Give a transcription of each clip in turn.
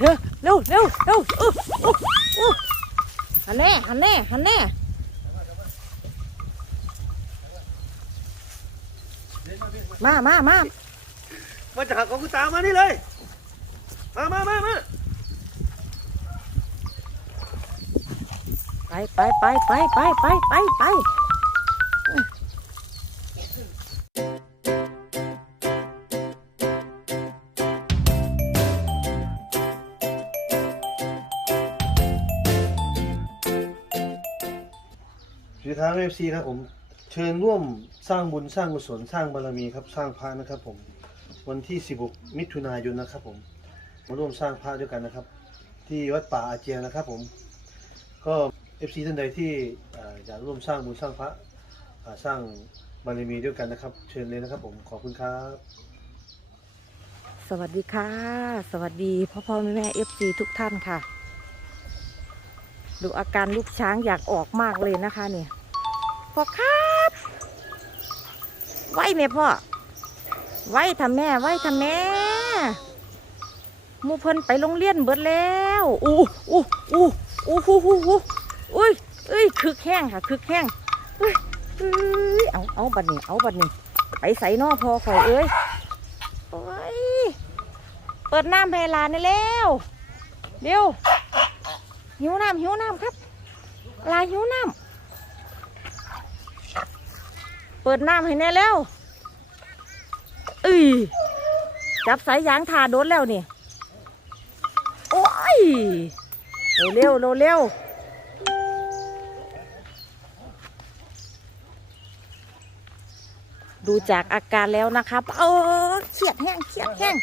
เร็วเร็วเร็วเร็วอู้อู้อู้หันแน่หันแน่หันแน่มามามามาจากของคุณตามานี่เลย มามามามาไปไปไปไปไปไปไปไป ทางเอฟซีครับผม เชิญร่วมสร้างบุญสร้างกุศลสร้างบารมีครับ สร้างพระนะครับผม วันที่ 16 มิถุนายนนะครับผม มาร่วมสร้างพระด้วยกันนะครับ ที่วัดป่าอาเจียงนะครับผม ก็เอฟซีท่านใดที่อยากร่วมสร้างบุญสร้างพระสร้างบารมีด้วยกันนะครับ เชิญเลยนะครับผม ขอบคุณครับ สวัสดีค่ะ สวัสดีพ่อพ่อแม่แม่เอฟซีทุกท่านค่ะดูอาการลูกช้างอยากออกมากเลยนะคะเนี่ย พ่อครับไหวไหมพ่อไหวทำแม่ไหวทำแม่มูเพิ่นไปโรงเรียนเบิดแล้วอู้อู้อู้อู้หูหูหูอุ้ยเอ้ยคึกแห้งค่ะคึกแห้งเอ้ยเอ้ยเอาเอาบัดนี้เอาบัดนี้ไปใส่นอพอข่อยเอ้ยโอ้ยเปิดน้ำให้หลานได้แล้วเดี๋ยวหิวน้ำหิวน้ำครับลาหิวน้ำ เปิดน้ำให้แน่แล้วเอ้ยจับสายยางทาโดนแล้วนี่ โอ้ยเร็วเร็วเร็วดูจากอาการแล้วนะครับเออเครียดแห้งเครียดแห้ง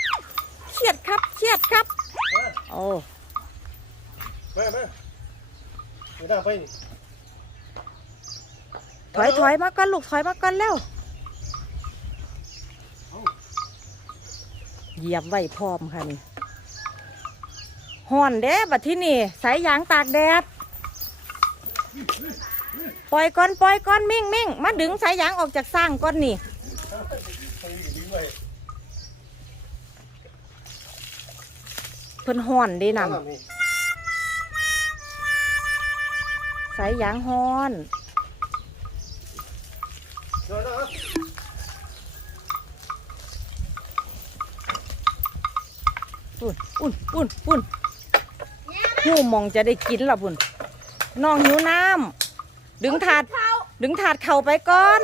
เครียดครับเครียดครับ โอ้มามาไม่ได้ไป ถอยถอยมาก่อนลูกถอยมาก่อนแล้วเหยียบไว้พร้อมค่ะนี่ห่อนเด้บัดที่นี่สายยางตากแดดปล่อยก่อนปล่อยก่อนมิ่งมิ่งมาดึงสายยางออกจากสร้างก่อนนี่เพิ่นห่อนเดีนำสายยางห่อน อุ่นอุ่นอุ่นอุ่นหูมองจะได้กินละบุญน้องหิวน้ำดึงถาด ดึงถาดเข่าไปก่อน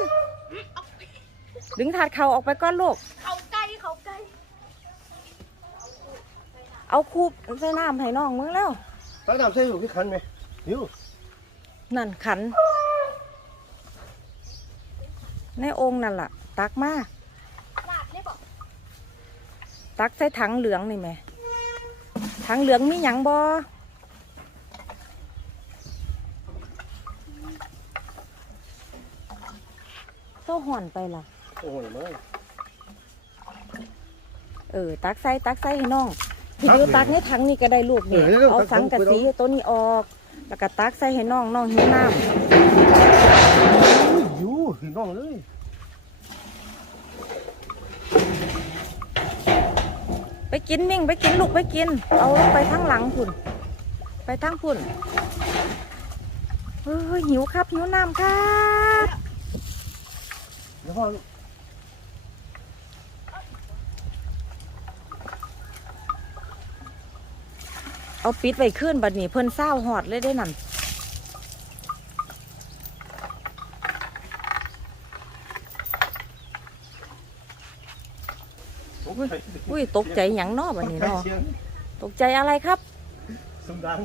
ดึงถาดเข่าออกไปก่อนลูก เขาไก่เขาไก่เอาคูบใส่น้ำให้น้องมึงแล้ว ตั้งน้ำใส่ลูกที่คันไหมหิวนั่นขัน ในองค์นั่นล่ะ ตักมาลาดได้บอกตักใส่ถังเหลืองนี่แหม่ถังเหลืองมีหยังบอเจ้าห่อนไปล่ะ โอ้ยมาเออ ตักใส่ตักใส่ให้น้องพี่ดูตักในถังนี่ก็ได้ลูกเนี่ยเออเร็วๆเอาตักสังกะสีไปเอาตัวนี้ออก แล้วก็ตักใส่ให้น้องน้องหิวน้หิวหิว น้องเลยำไปกินมิ่งไปกินลูกไปกิน เอาลงไปทั้งหลังพุ่น ไปทั้งพุ่นเฮ้ยหิวครับหิวน้ำครับแล้วพ่อเอาปิดไว้ขึ้นบัดนี้เพิ่นเศร้าหอดเลยได้นั่น อุ้ยตกใจหยังเนอบัดนี้เนาะเสียงตกใจอะไรครับสมดัง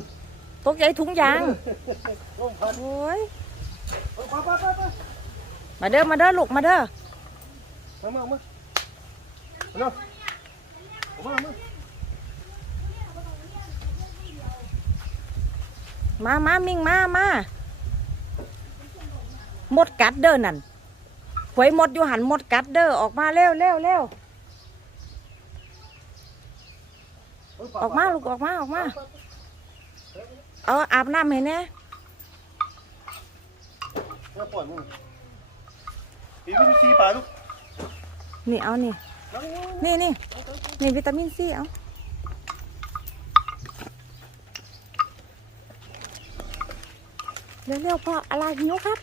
ตกใจถุงยางร่มพันโอ้ยไปไปไปไปมาเด้อมาเด้อลูกมาเด้อมามามาเร็วมามามามามิ่งมามาหมดกัดเด้อนั่นหวยหมดอยู่หันหมดกัดเด้อออกมาเร็วเร็วเร็ว ออกมาลูกออกมาออกมา เอออาบน้ำเห็นไหมื่อปล่มึวิตามินซีป่าลูกนี่เอานี่ นี่นี่นี่วิตามินซีเอาเร็วๆพ่ออะไรหิวครับ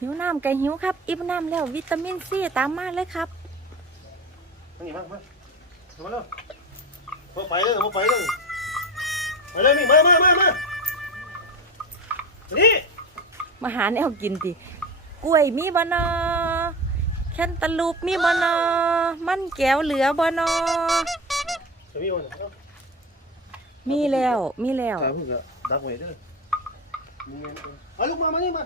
หิวน้ำไก่หิวครับ อิ่มน้ำแล้ววิตามินซีตามมาเลยครับนี่มามามาเร็ว มาไปเลยมาไปเลยไปเลยนี่มามามามานี่มาหาแนวกินดิกล้วยมีบานอแคนตาลูปมีบานอมันแก้วเหลือบานอจะมีวันไหนมีแล้วมีแล้วตาเพิ่งจะดักไว้เด้อมึงเงินเอาลูกมามานี่มา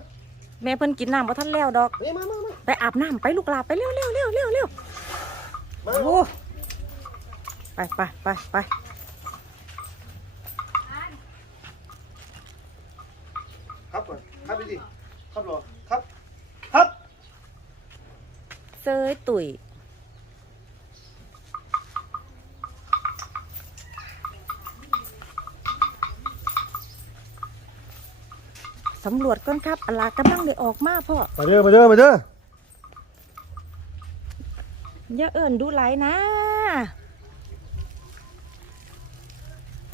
แม่เพิ่นกินน้ำบ่ทันแล้วดอกนี่มามามาไปอาบน้ำไปลูกหลาไปเร็วเร็วเร็วเร็วเร็วมาโอ้ ไปไปไปไปครับก่อนครับพี่ดิครับรอครับครับเซยตุ๋ยสำรวจก่อนครับอลากำลังได้ออกมาพ่อมาเด้อมาเด้อมาเด้ออย่าเอิ่นดูไหลายนะ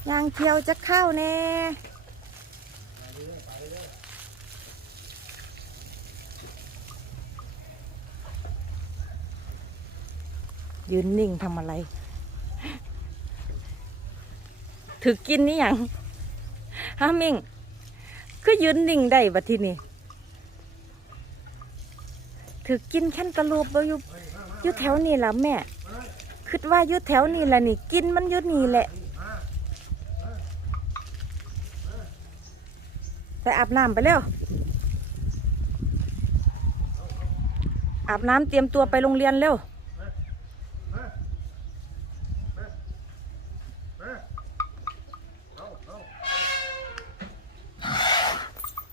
ยางเคียวจะเข้าแน่ยืนนิ่งทำอะไร ถือกินนี่ยังฮามิงก็ยืนนิ่งได้บัดทีนี้ถือกินแค่นตะลูบอยู่อยู่แถวนี้แล่ะแม่คิดว่าอยู่แถวนี้แหละนี่ กินมันอยู่นี่แหละ ไปอาบน้ำไปเร็ว อาบน้ำเตรียมตัวไปโรงเรียนเร็ว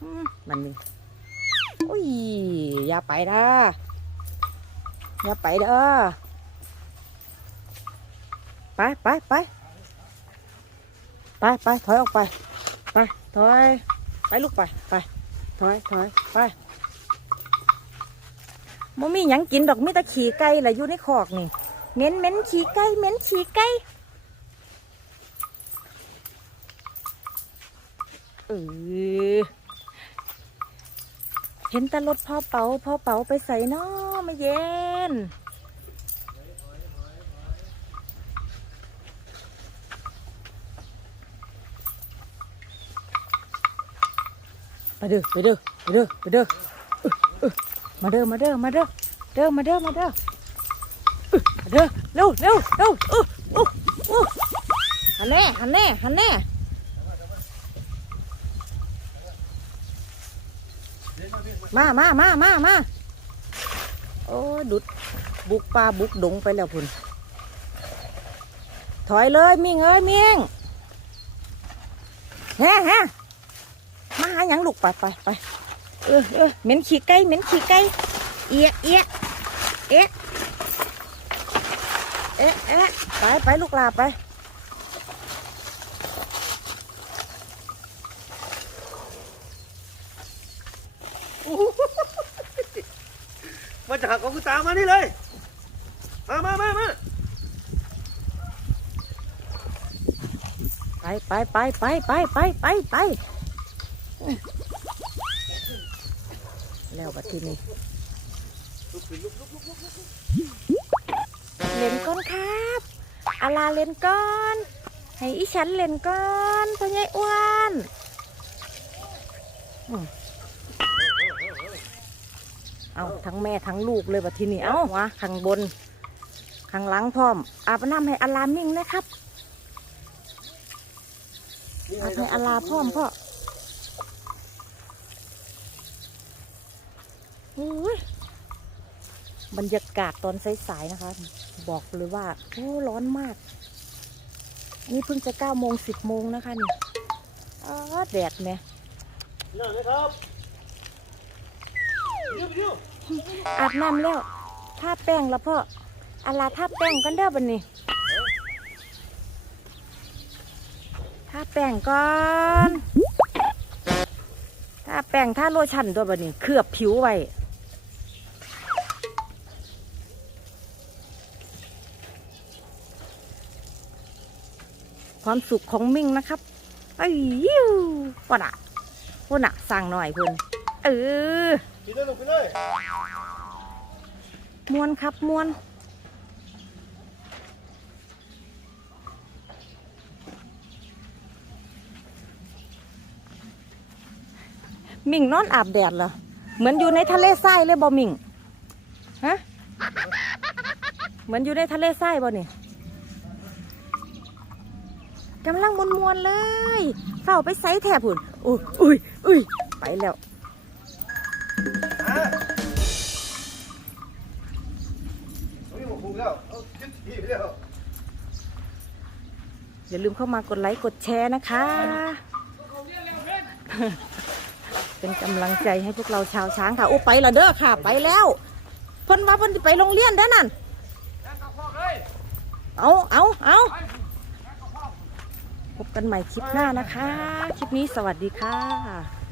มมันนี่อุ้ย อย่าไปนะอย่าไปเด้อ ไปไปไป ไปไปถอยออกไป ไปถอย ไปลูกไปไปถอยถอยไปบ่มีหยังกินดอกมีแต่ขี่ไก่แหละอยู่ในคอกนี่เหม็นเหม็นขี่ไก่เหม็นขี่ไก่เออเห็นแต่รถพ่อเป๋าพ่อเป๋าไปใส่น้อมาเย็น ไปเด้อไปเด้อไปเด้อไปเด้อมาเด้อมาเด้อมาเด้อเด้อมาเด้อมาเด้อมาเด้อเร็วเร็วเร็วเออเออเออหันแน่หันแน่หันแน่มามามามามาโอ้ดุดบุกป่าบุกดงไปแล้วพุ่นถอยเลยมิงเอ้ยมิงแฮะแฮะ หาหยังลูกไปไปไปเออเออเหม็นขี้ไก่เหม็นขี้ไก่เอียเอียเอ๊ะเอ๊ะเอ๊ะไปไปลูกลาไปมาจากของคุณตามานี่เลย มามามามาไปไปไปไปไปไปไปไป แล้วบัดทีนี้เล่นก้อนครับอาลาเล่นก้อน ให้อีฉันเล่นก้อนพ่อใหญ่อ้วนอืมเอาทั้งแม่ทั้งลูกเลยบัดทีนี้เอาวะข้างบนข้างหลังพร้อม อาบน้ำให้อาลามิ่งนะครับอาบให้อาลาพร้อมพ่ออุ้ย บรรยากาศตอนสายๆนะคะ บอกเลยว่าโอ้ร้อนมาก นี่เพิ่งจะเก้าโมงสิบโมงนะคะนี่อ๋อแดดไหมนั่งเลยครับเดี๋ยวเดี๋ยวอาบน้ำแล้วทาแป้งแล้วพ่ออาลาทาแป้งกันเด้อบันนี้ทาแป้งก่อนทาแป้งทาโลชั่นด้วยบันนี้ เคลือบผิวไว้ ความสุขของมิ่งนะครับไอ้ยิวปะดะโหพุ่นอะสั่งหน่อยพุ่นเออกินเลยลูกกินเลยมวนครับมวนมิ่งนอนอาบแดดเหรอ เหมือนอยู่ในทะเลทรายเลยบ่มิ่งฮะ เหมือนอยู่ในทะเลทรายบ่เนี่ย กำลังมวนมวนๆเลยเฝ้าไปไซแทบพุ่นอุ้ยอุ้ยอุ้ยไปแล้วตรงนี้ผมปรุงแล้วเอาจิ้มที่ไปแล้วอย่าลืมเข้ามากดไลค์กดแชร์นะคะ เป็นกำลังใจให้พวกเราชาวช้างค่ะ โอ้ไปละเด้อค่ะ ไปแล้วเพ่นว่าเพ่นสิไปโรงเรียนเด้อนั่นเอาเอาเอา พบกันใหม่คลิปหน้านะคะ คลิปนี้สวัสดีค่ะ